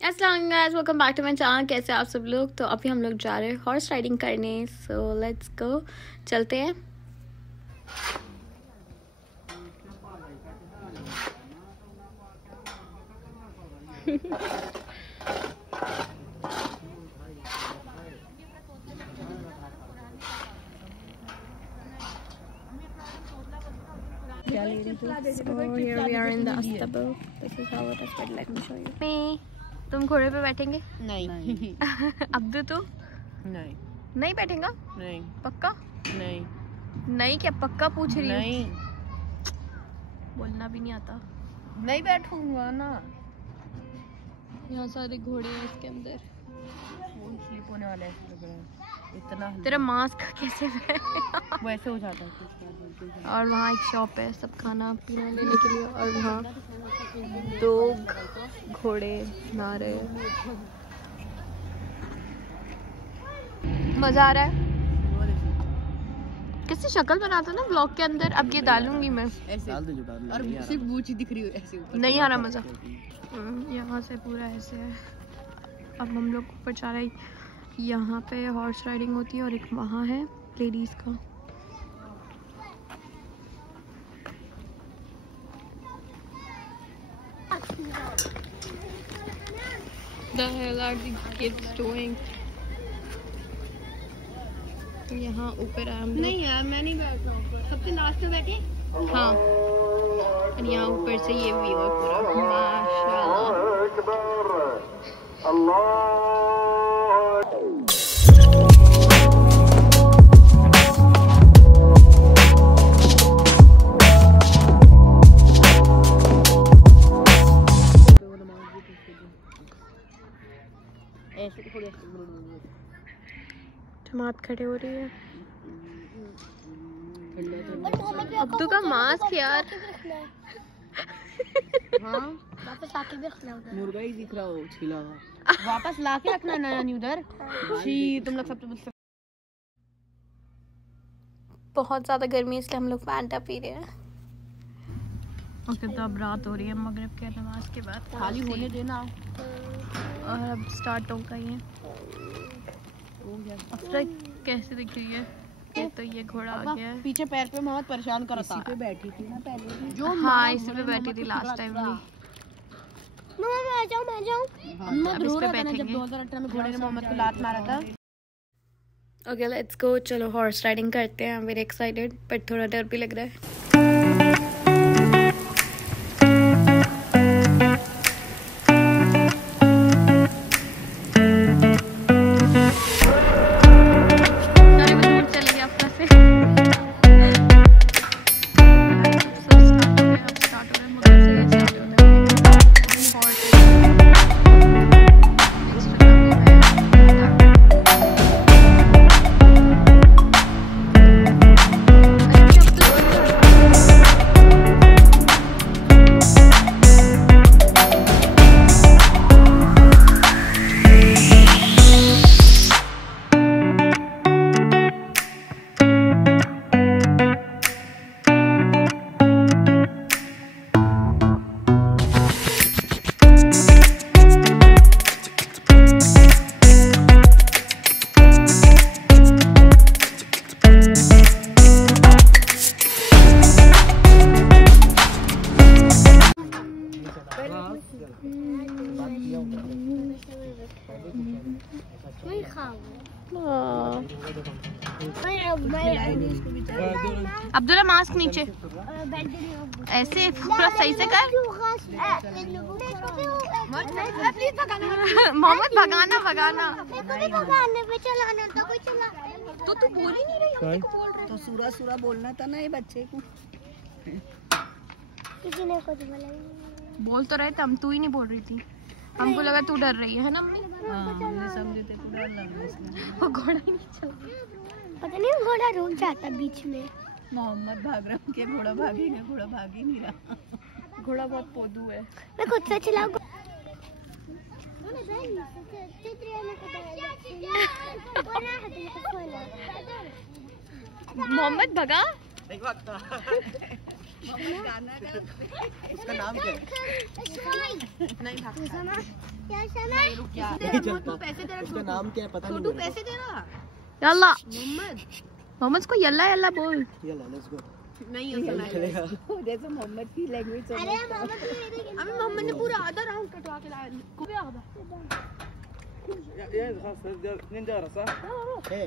अस्सलाम guys, welcome back to my channel. कैसे आप सब लोग? तो अभी हम लोग जा रहे हैं हॉर्स राइडिंग करने। सो लेट्स गो, चलते हैं। So here we are in the Astable. This is how it is, but let me show you. तुम घोड़े पे बैठेंगे? नहीं। अब्दू तू? नहीं। नहीं बैठेगा? नहीं। पक्का? नहीं। नहीं क्या? पक्का पूछ रही हूँ। नहीं। बोलना भी नहीं आता। नहीं बैठूंगा ना। यहाँ सारे घोड़े हैं इसके अंदर। वो स्लिप होने वाला है इतना। तेरा मास्क कैसे है? वैसे हो जाता है। और वहाँ एक शॉप है सब खाना पीना लेने के लिए, और वहाँ दो घोड़े नहा रहे हैं। मजा आ रहा है। किसी शक्ल बनाता ना ब्लॉग के अंदर, अब ये डालूंगी मैं ऐसे। और सिर्फ बूची दिख रही है ऐसे। नहीं आ रहा मजा। यहाँ से पूरा ऐसे है। अब हम लोग ऊपर जा रहे हैं। यहाँ पे हॉर्स राइडिंग होती है और एक वहाँ है लेडीज का। The hell are the kids doing? यहाँ ऊपर आए हम लोग। नहीं यार मैं नहीं बैठ रहा हूँ। सबसे लास्ट में बैठे। हाँ, और यहाँ ऊपर से ये व्यू है पूरा। माशाल्लाह। जमात खड़े हो रही है। अब्दू का मास्क यार। हाँ वापस आके भी रखना उधर। मुर्गा ही दिख रहा हो छिला हुआ। वापस लाके रखना है ना उधर। छी तुम लोग सब तो बहुत ज्यादा गर्मी है इसलिए हम लोग फैंटा पी रहे हैं। ओके, तो अब रात हो रही है मगरिब के नमाज के बाद। खाली होने देना। और अब स्टार्ट हो गई है। अफ्रा कैसे दिख रही है? ये तो ये घोड़ा आ गया है। पीछे पैर पे बहुत परेशान कर रहा था। इसी पे बैठी थी ना पहले भी। जो हाँ, इसी पे बैठी थी लास्ट टाइम भी। मैं जाऊँ अब इस पे बैठेंगे। जब 2018 में घोड़े ने मोहम्मद को लात मारा था। ओके लेट्स गो, चलो हॉर्स राइडिंग करते हैं। I am very excited, but थोड़ा डर भी लग रहा है। अब्दुल्ला मास्क नीचे ऐसे पूरा सही से कर। मोहम्मद भगाना तो तू बोल ही नहीं रही। तो सूरा बोलना था ना ये बच्चे को। किसी ने कुछ बोला बोल तो रहे थे हम, तू ही नहीं बोल रही थी। हमको लगा तू डर रही है ना मम्मी। हमने समझे थे पूरा लग। वो घोड़ा ही नहीं चल। पता नहीं घोड़ा रुक जाता बीच में। मोहम्मद भाग रहा है, घोड़ा भागेगा। घोड़ा भाग ही नहीं रहा। घोड़ा बहुत पोदू है। मैं खुद से चलाऊं। मोहम्मद भगा। उसका नाम क्या है? नहीं भागता। नहीं रुक जा। नहीं चलता। तू पैसे दे रहा उसका नाम क्या है पता नहीं छोटू, मेरे को। पैसे दे रहा यल्ला मोहम्मद। मोहम्मद को यल्ला यल्ला बोल। चलो लेट्स गो। नहीं होता चलेगा। जैसे मोहम्मद की लैंग्वेज अरे मोहम्मद की मेरे अभी मोहम्मद ने पूरा आधा राउंड कटवा के लाया को भी आधा। Hey,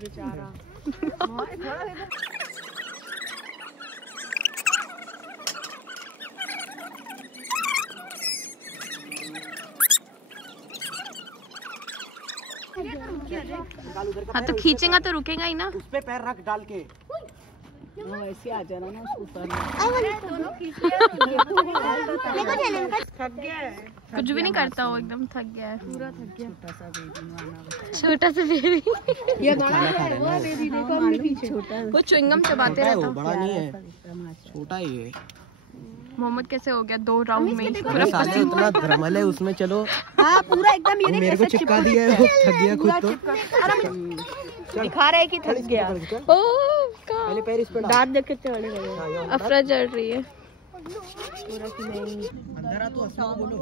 बेचारा। हाँ तो खींचेगा तो रुकेगा ही ना। उस पे पैर रख डाल के। ऐसे आ जाना ना उसको ऊपर। थक गया है। कुछ भी नहीं करता वो, एकदम थक गया है। पूरा थक गया। छोटा सा बेबी आना छोटा सा बेबी। ये बड़ा है वो बेबी देखो हमने पीछे। छोटा वो च्युइंगम चबाते छोटा है रहता वो, बड़ा नहीं है। तमाशा। छोटा ही है। मोहम्मद कैसे हो गया 2 राउंड में ही पूरा अरे साले इतना धर्मल है उसमें। चलो हाँ पूरा एकदम ये वो मेरे को चिपका दिया है। वो थक गया खुद तो। दिखा रहा है कि थक गया। ओ पहले पैर इस पे डाल। दांत देख के चढ़ गए। अफरा जल रही है। पूरा कि नहीं। अंदर आ तो उसको बोलो।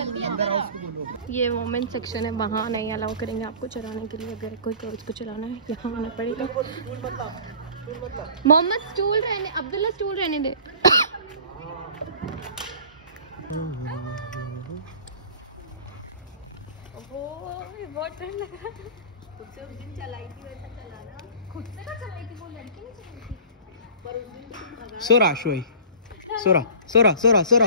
अंदर आ उसको बोलो। ये वोमेन सेक्शन है, वहाँ नहीं अलाउ करेंगे आपको चलाने के लिए। अगर कोई टॉर्च को चलाना है यहाँ आना पड़ेगा। मोहम्मद स्टूल रहने, अब्दुल्ला स्टूल रहने दे। बहुत डर लग रहा है। खुद से उस दिन चलाई थी वैसा चलाना। खुद से ना चलाई थी वो लड़की नहीं चलाई थी। पर उस दिन सोरा शोई। सोरा सोरा सोरा सोरा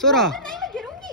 सोरा नहीं मैं गिरूंगी।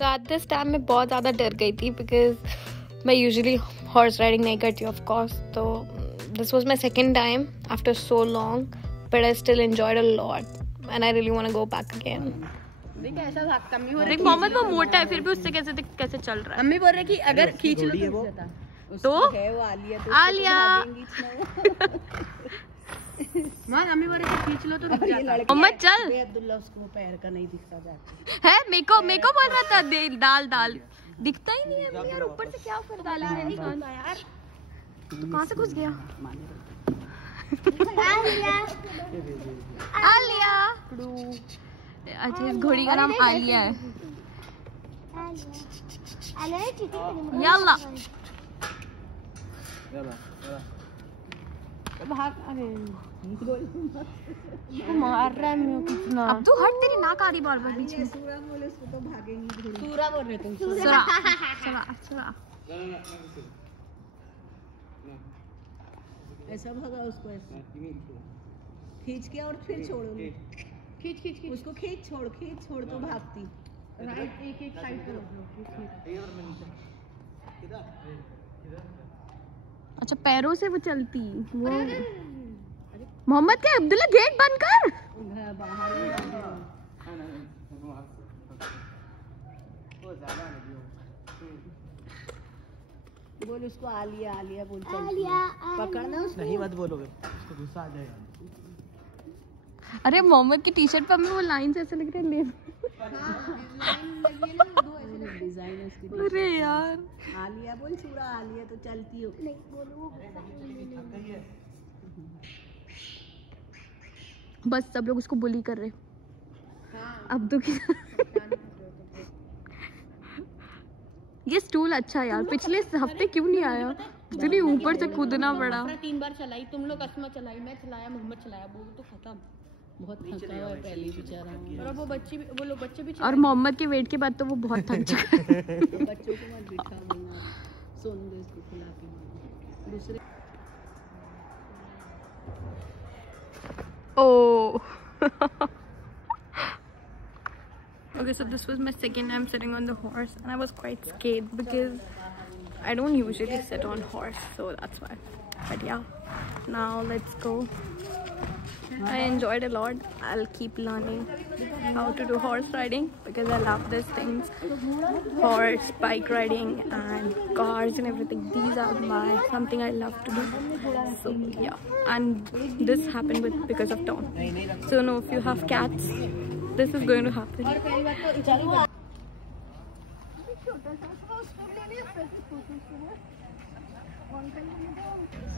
So at this time मैं बहुत ज़्यादा डर गई थी because मैं usually horse riding नहीं करती of course. तो this was my second time after so long, but I still enjoyed a lot and I really want to go back again. देख ऐसा भागता अम्मी बोल रही देख मोहम्मद वो मोटा है फिर भी उससे कैसे चल रहा है। अम्मी बोल रही कि अगर खींच लो घोड़ी है तो वो। रुक जाता। तो है वो आलिया तो आलिया मां अम्मी बोल रही खींच लो तो रुक जाता। मोहम्मद चल अब्दुल्ला उसको पैर का नहीं दिखता जाता। है मेरे को बोल रहा था दाल दिखता ही नहीं है यार। ऊपर से क्या ऊपर डाला है नहीं खाना यार। तो कहाँ से घुस गया? आलिया। अच्छा इस घोड़ी का नाम आलिया है। यल्ला भाग। अरे मार रहा है मेरे को कितना। अब तू हट, तेरी नाक आ रही बार बार बीच में। सूरा बोले उसको तो भागेंगी घोड़ी। पूरा बोल रहे तुम। सुरा ऐसा भगा उसको ऐसा खींच के और फिर छोड़ो। खींच उसको खींच छोड़ तो भागती। राइट एक साइड पे रख लो। अच्छा पैरों से वो चलती वो। मोहम्मद क्या अब्दुल्ला गेट बंद कर। बोल उसको आलिया बोल। आलिया पकड़ना उसको। नहीं मत बोलोगे उसको गुस्सा आ जाएगा। अरे मोहम्मद की टी शर्ट पर हमें वो लाइन ऐसे लग रहे हैं। डिजाइन उसकी। अरे यार आलिया बोल। सूरा आलिया तो चलती हो। नहीं बोलो। बस सब लोग उसको बुली कर रहे। अब्दू की ये स्टूल अच्छा यार, पिछले हफ्ते क्यों नहीं आया? इतनी ऊपर से कूदना पड़ा। 3 बार चलाई तुम लोग, अस्मा चलाई, मैं चलाया, मोहम्मद चलाया, वो तो खत्म। बहुत थका हुआ है पहले बेचारा। और वो बच्चे भी, वो लोग बच्चे भी और मोहम्मद के वेट के बाद तो वो बहुत थक चुका है। बच्चों को मत बिठा देना, सोने दे इसको खिला के। दूसरे Oh. Okay, so this was my second time sitting on the horse and I was quite scared because I don't usually sit on horse, so that's why. But yeah, now let's go. I enjoyed a lot. I'll keep learning how to do horse riding because I love these things. Horse, bike riding and cars and everything. These are something I love to do. So yeah, and this happened because of Tom. So no, if you have cats, this is going to happen.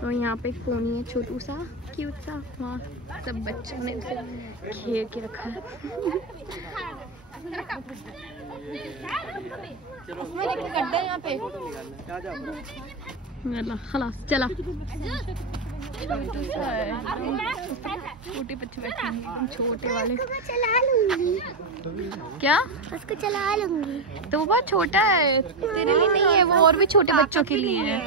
So यहाँ पे एक pony है छोटू सा cute सा, वहाँ सब बच्चों ने उसे घेर के रखा है। यहाँ पे खलास चला। छोटे बच्चे बैठे हैं एकदम छोटे वाले। चला लूंगी। क्या? उसको चला लूंगी। तो वो बहुत छोटा है, तेरे लिए नहीं है, वो और भी छोटे बच्चों के लिए है।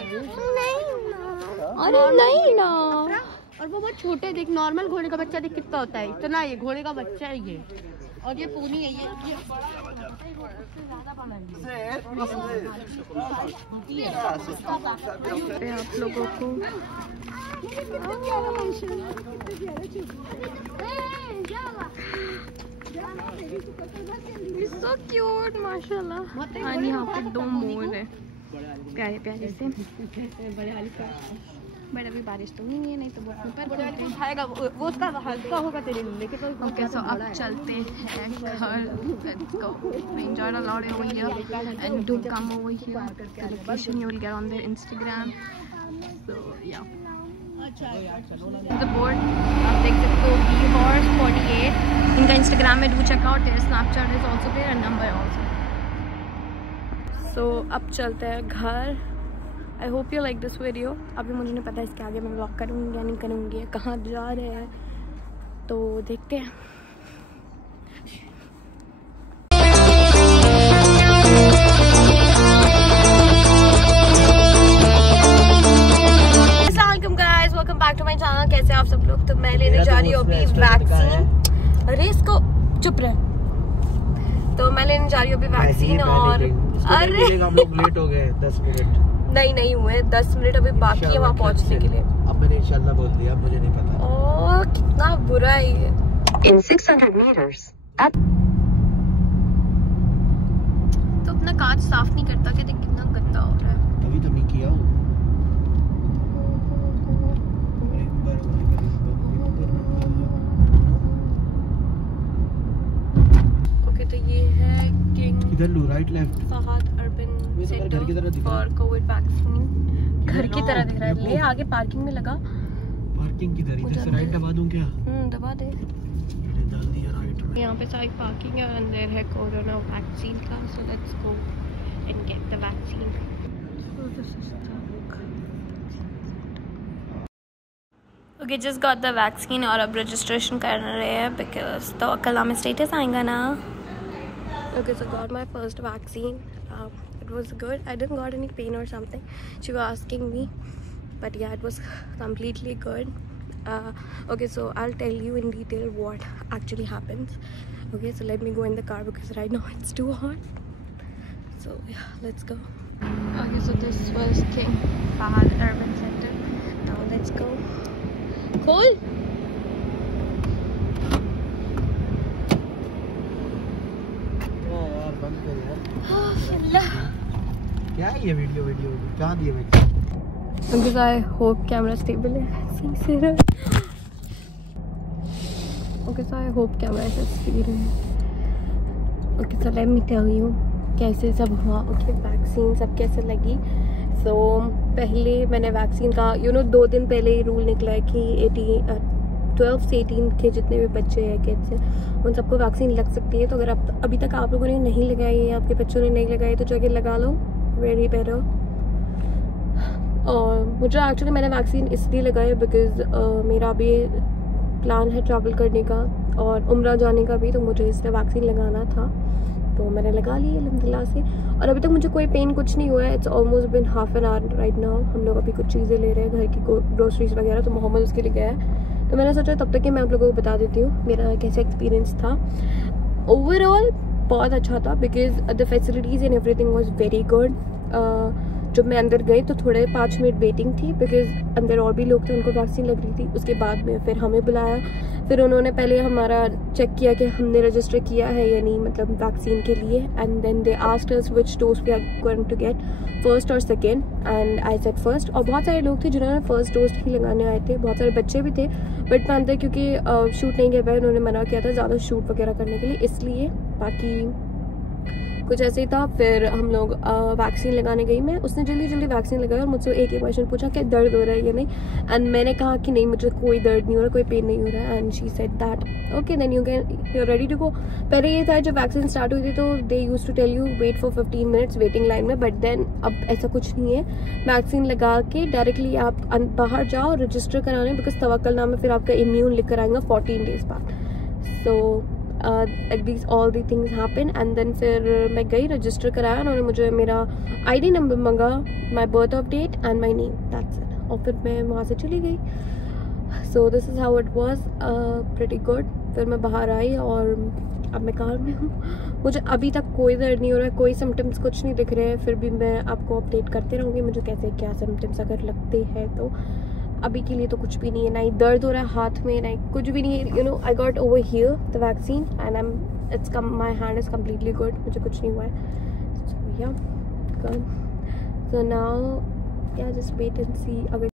अरे नहीं ना, और वो बहुत छोटे, देख नॉर्मल घोड़े का बच्चा देख कितना होता है, इतना ये घोड़े का बच्चा है ये, और ये पूनी है ये आप लोगों को so cute माशाल्लाह। और यहाँ पे 2 मोर है प्यारे प्यारे से। बट अभी बारिश तो नहीं है, नहीं तो बहुत ऊपर खाएगा वो, उसका हल्का होगा तेरे लिए लेके। तो ओके सो अब चलते हैं घर। Let's go. We enjoyed a lot over here and do come over here. The location you will get on their Instagram. So yeah. The board आप देख सकते हो BHorse48। इनका Instagram में do check out. Their Snapchat is also there and number also. So अब चलते हैं घर। I hope you like this video. अभी मुझे नहीं पता इसके आगे मैं व्लॉग करूँगी या नहीं करूँगी, कहाँ जा रहे हैं तो देखते हैं। Assalamualaikum guys, welcome back to my channel। कैसे आप सब लोग? तो मैं लेने जा रही हूँ अभी वैक्सीन। अरे इसको चुप रहे। तो मैं लेने जा रही हूँ अभी वैक्सीन और अरे हम लोग लेट हो गए 10 मिनट। नहीं हुए 10 मिनट अभी बाकी है वहाँ पहुँचने के लिए। अब मैंने इंशाल्लाह बोल दिया, अब मुझे नहीं पता। ओह कितना बुरा है ये। In 600 meters. तो अपना कांच साफ नहीं करता, क्या देख कितना गंदा हो रहा है। तभी तो नहीं किया। ओके तो ये है किंग किधर लूं, right left? Fahad urban centre घर की तरह दिख रहा फॉर कोविड वैक्सीन। घर की तरह दिख रहा है। ले आगे पार्किंग में लगा। पार्किंग किधर? इधर से राइट दबा दूं क्या? दबा दे। डाल दिया राइट में। यहाँ पे सारी पार्किंग है और अंदर है कोरोना वैक्सीन का। So let's go and get the vaccine. Okay just got the vaccine और अब रजिस्ट्रेशन कर रहे हैं बिकॉज तो कल हमें स्टेटस आएगा ना। Okay so got my first vaccine. It was good. I didn't got any pain or something. She was asking me, but yeah, it was completely good. Okay, so I'll tell you in detail what actually happens. Okay, so let me go in the car because right now it's too hot. So yeah, let's go. Okay, so this was King Fahad Urban Center. Now let's go. Cool. क्या है ये video कहाँ दिए भाई? Because I hope camera stable है। सही से रहा। Okay, so I hope camera is stable है। Okay, so let me tell you कैसे सब हुआ। Okay, वैक्सीन सब कैसे लगी। So पहले मैंने वैक्सीन का 2 दिन पहले ही रूल निकला है कि 12 से 18 के जितने भी बच्चे हैं किड्स हैं उन सबको वैक्सीन लग सकती है। तो अगर आप अभी तक आप लोगों ने नहीं लगाई है, आपके बच्चों ने नहीं लगाई, तो जाके लगा लो, वेरी बेटर। और मुझे एक्चुअली मैंने वैक्सीन इसलिए लगाई बिकॉज मेरा अभी प्लान है ट्रैवल करने का और उम्रा जाने का भी, तो मुझे इसलिए वैक्सीन लगाना था। तो मैंने लगा ली अल्हम्दुलिल्लाह से और अभी तक मुझे कोई पेन कुछ नहीं हुआ है। It's almost been half an hour right now. हम लोग अभी कुछ चीज़ें ले रहे हैं घर की ग्रोसरीज वगैरह, तो मोहम्मद उसके लिए गया है। तो मैंने सोचा तब तक कि मैं आप लोगों को बता देती हूँ मेरा कैसा एक्सपीरियंस था। ओवरऑल बहुत अच्छा था because the facilities and everything was very good. जब मैं अंदर गई तो थोड़े 5 मिनट वेटिंग थी, बिकॉज अंदर और भी लोग थे, उनको वैक्सीन लग रही थी। उसके बाद में फिर हमें बुलाया, फिर उन्होंने पहले हमारा चेक किया कि हमने रजिस्टर किया है या नहीं, मतलब वैक्सीन के लिए। And then they asked us which dose we are going to get, first और second, and I said first. और बहुत सारे लोग थे जिन्होंने फर्स्ट डोज ही लगाने आए थे, बहुत सारे बच्चे भी थे, बट मैं अंदर क्योंकि शूट नहीं कर पाए, उन्होंने मना किया था ज़्यादा शूट वगैरह करने के लिए, इसलिए। बाकी कुछ ऐसे ही था। फिर हम लोग वैक्सीन लगाने गई मैं, उसने जल्दी जल्दी वैक्सीन लगाया और मुझसे एक क्वेश्चन पूछा कि दर्द हो रहा है या नहीं, एंड मैंने कहा कि नहीं, मुझे कोई दर्द नहीं हो रहा, कोई पेन नहीं हो रहा है। And she said that okay then you are ready to go. पहले ये था जब वैक्सीन स्टार्ट हुई थी तो they used to tell you wait for 15 minutes waiting line में, बट देन अब ऐसा कुछ नहीं है। वैक्सीन लगा के डायरेक्टली आप बाहर जाओ रजिस्टर कराने, बिकॉज तवक्कल नाम है, फिर आपका इम्यून लिख कर आएंगे 14 डेज बाद। सो all the things happen, and then फिर मैं गई रजिस्टर कराया, उन्होंने मुझे मेरा ID नंबर मंगा, my birth of date and my name, that's it, और फिर मैं वहाँ से चली गई। So this is how it was, pretty good। फिर मैं बाहर आई और अब मैं कार में हूँ। मुझे अभी तक कोई दर्द नहीं हो रहा है, कोई सिम्टम्स कुछ नहीं दिख रहे हैं, फिर भी मैं आपको अपडेट करते रहूँगी मुझे कैसे क्या सिम्टम्स अगर लगते हैं तो। अभी के लिए तो कुछ भी नहीं है, ना ही दर्द हो रहा है हाथ में, ना ही कुछ भी नहीं है। You know I got over here the vaccine and it's come, my hand is completely good, मुझे कुछ नहीं हुआ है। सो या गुड। सो नाउ या जस्ट वेट एंड सी अगर